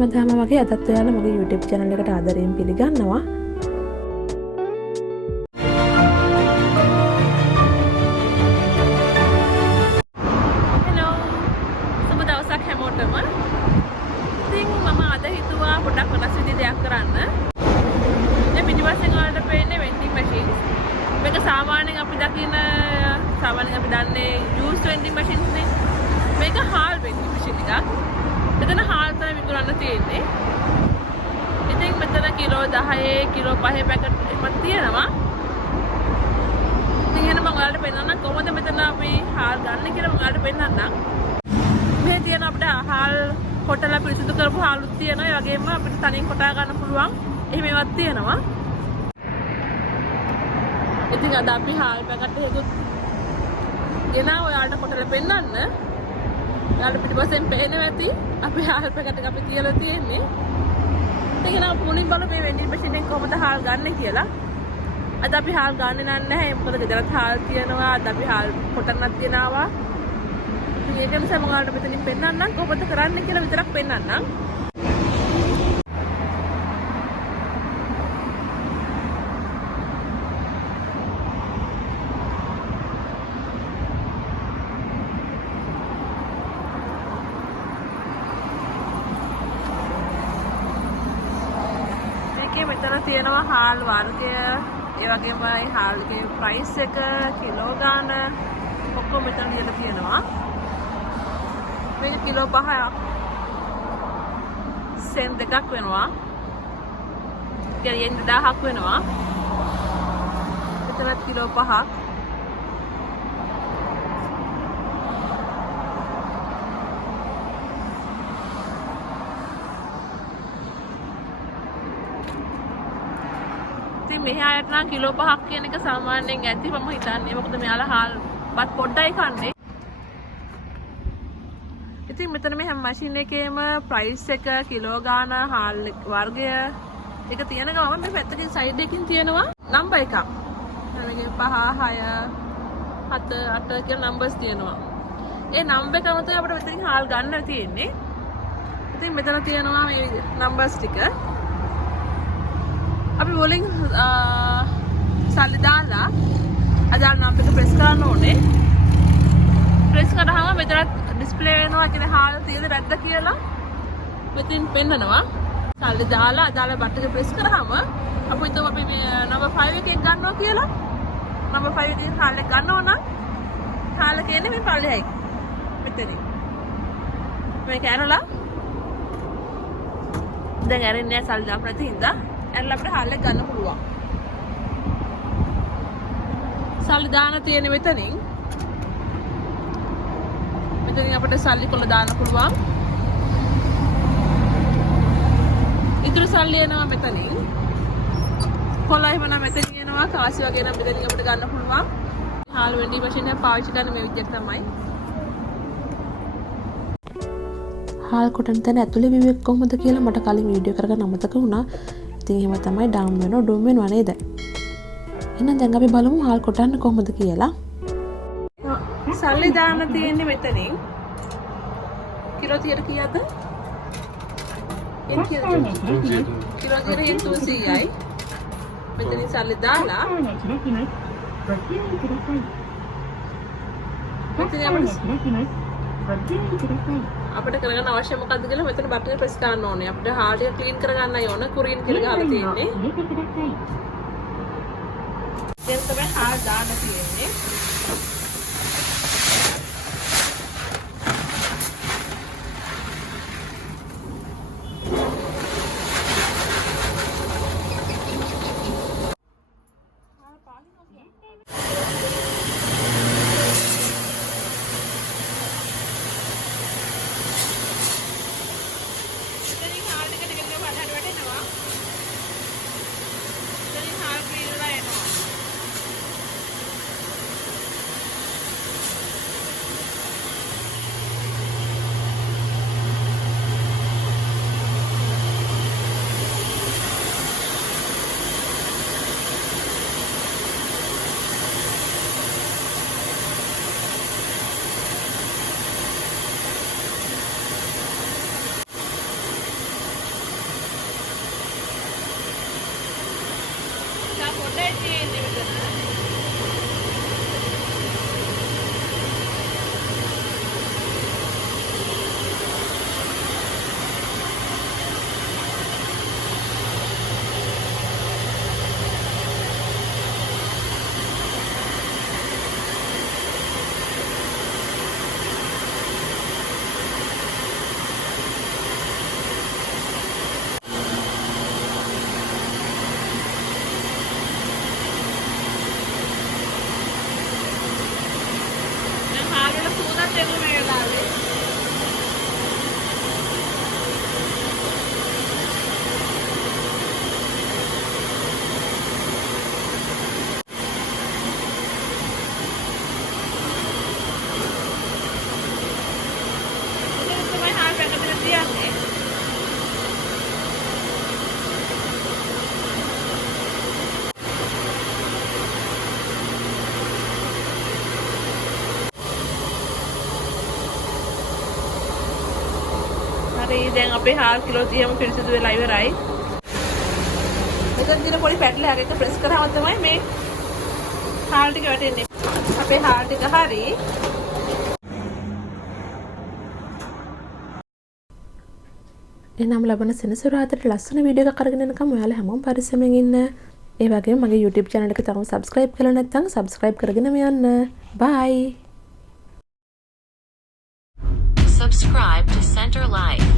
හැමදාම වගේ අදත් ඔයාලා මගේ YouTube channel එකට ආදරයෙන් පිළිගන්නවා. Hello. සුබ දවසක් හැමෝටම. ඉතින් මම අද හිතුවා පොඩක් වෙනස් විදිහට දෙයක් කරන්න. මේ පිටිපස්සෙන් ඔයාලට පේන්නේ vending machine. මේක සාමාන්‍යයෙන් අපි දන්නේ juice vending machines නේ. මේක හාල් vending machine එකක්. මෙතන හාල් තමයි විකුණන්න තියෙන්නේ. ඉතින් මෙතන කිලෝ 10 කිලෝ 5 පැකට් එකක් තියෙනවා. ඉතින් එහෙනම් මම ඔයාලට පෙන්නන්න කොහොමද මෙතන අපි හාල් ගන්න කියලා මම ඔයාලට පෙන්නන්නම්. මේ තියෙන අපිට හාල් කොටලා පිරිසිදු කරපු හාලුත් තියෙනවා. ඒ වගේම අපිට තනියෙන් කොටා ගන්න පුළුවන්. එහෙම ඒවත් තියෙනවා. ඉතින් අද අපි හාල් පැකට් එකකුත් ගෙනාව ඔයාලට කොටලා පෙන්නන්න. ඔයාලට පිටිපස්සෙන් පේනවා ඇති අපි හාල් පැකට් එක අපි තියලා තියෙන්නේ. ඉතින් එහෙනම් මුලින් බලමු මේ vending machine එකෙන් කොහොමද හාල් ගන්න කියලා. අද අපි හාල් ගන්නෙ නැහැ. මොකද ගෙදරත් හාල් තියෙනවා. අද අපි හාල් කොටන්නත් ගෙනාවා. ඉතින් ඒක නිසා මම ඔයාලට මෙතනින් පෙන්නන්නම් කොහොමද කරන්නේ කියලා විතරක් පෙන්නන්නම්. මෙතන තියෙනවා හාල් වර්ගය, ඒ වගේම හාල්ගේ ප්‍රයිස් එක, කිලෝ ගාන ඔක්කොම මෙතන ලියලා තියෙනවා. මේක කිලෝ 5ක් සෙන් 2ක් වෙනවා. කියන්නේ 1000ක් වෙනවා. මෙතන කිලෝ 5ක්. මෙහි ආයත නම් කිලෝ 5ක් කියන එක සාමාන්‍යයෙන් ඇති මම හිතන්නේ. මොකද මෙයාලා හාල් බත් පොඩ්ඩයි කන්නේ. ඉතින් මෙතන මේ හැම මැෂින් එකේම ප්‍රයිස් එක, කිලෝ ගාන, හාල් වර්ගය එක තියෙන ගමන් මේ පැත්තකින් සයිඩ් එකකින් තියෙනවා නම්බර් එකක්. ඊළඟට 5, 6, 7, 8 කියලා නම්බර්ස් තියෙනවා. ඒ නම්බර් එක මත අපිට මෙතනින් හාල් ගන්න තියෙන්නේ. ඉතින් මෙතන තියෙනවා මේ නම්බර්ස් ටික. අපි වලින් සල්ලි දාලා අදාළ නම්බර් එක ප්‍රෙස් කරන්න ඕනේ. ප්‍රෙස් කරාම මෙතන ඩිස්ප්ලේ වෙනවා කියන්නේ හාල් තියෙද නැද්ද කියලා මෙතෙන් පෙන්නනවා. සල්ලි දාලා අදාළ බටන් එක ප්‍රෙස් කරාම අපි හිතමු අපි මේ නම්බර් 5 එකෙන් ගන්නවා කියලා. නම්බර් 5 එකෙන් හාල් එක ගන්නවා නම් හාල් කියන්නේ මේ පල්ලෙහායි. මෙතනින්. මේක ඇනලා දැන් ඇරෙන්නේ සල්ලි දාපු නැති හින්දා ඇනලා අපිට හාල් එක ගන්න පුළුවන්. සල්ලි දාන තියෙන මෙතනින්. මෙතනින් අපිට සල්ලි කොල්ල දාන්න පුළුවන්. ඉතුරු සල්ලි එනවා මෙතනින්. කොල්ල එහෙම නම් මෙතනින් එනවා. කාසි වගේ නම් මෙතනින් අපිට ගන්න පුළුවන්. හාල් වෙන්ඩිං මැෂින් එක පාවිච්චි කරන මේ විදිහට තමයි. හාල් කොටන තැන ඇතුලේ view එක කොහොමද කියලා මට කලින් වීඩියෝ කරගෙන අමතක වුණා. ඉතින් එහෙම තමයි ඩවුන් වෙනවා ඩෝම් වෙනවා නේද? එහෙනම් දැන් අපි බලමු හාල් කොටන්න කොහොමද කියලා. සල්ලි දාන්න තියෙන්නේ මෙතනින්. කිලෝ 30ට කීයද? එන් කිලෝ 30ට 200යි. මෙතනින් සල්ලි දාලා අපිට කරගන්න අවශ්‍ය මොකක්ද කියලා මෙතන බටන් එක ප්‍රෙස් කරන්න ඕනේ. අපිට හාල් එක ක්ලීන් කරගන්නයි ඕන. කුරින් කියලා ගහලා තියෙන්නේ. දැන් තමයි හාල් දාන්න තියෙන්නේ. තමයි තියෙන්නේ මෙතන. හරි දැන් අපේ 1/2 කිලෝ 30ම පිරිසිදු වෙලා ඉවරයි. මෙතන දින පොඩි පැටලයක් එක ප්‍රෙස් කරාම තමයි මේ හාල් ටික වැටෙන්නේ. අපේ හාල් ටික හරි. එනම් ලබන සෙනසුරාදාට ලස්සන වීඩියෝ එකක් අරගෙන එනකම් ඔයාලා හැමෝම පරිස්සමෙන් ඉන්න. ඒ වගේම මගේ YouTube channel එක තාම subscribe කරලා නැත්නම් subscribe කරගෙනම යන්න. Bye. Subscribe to Center Life.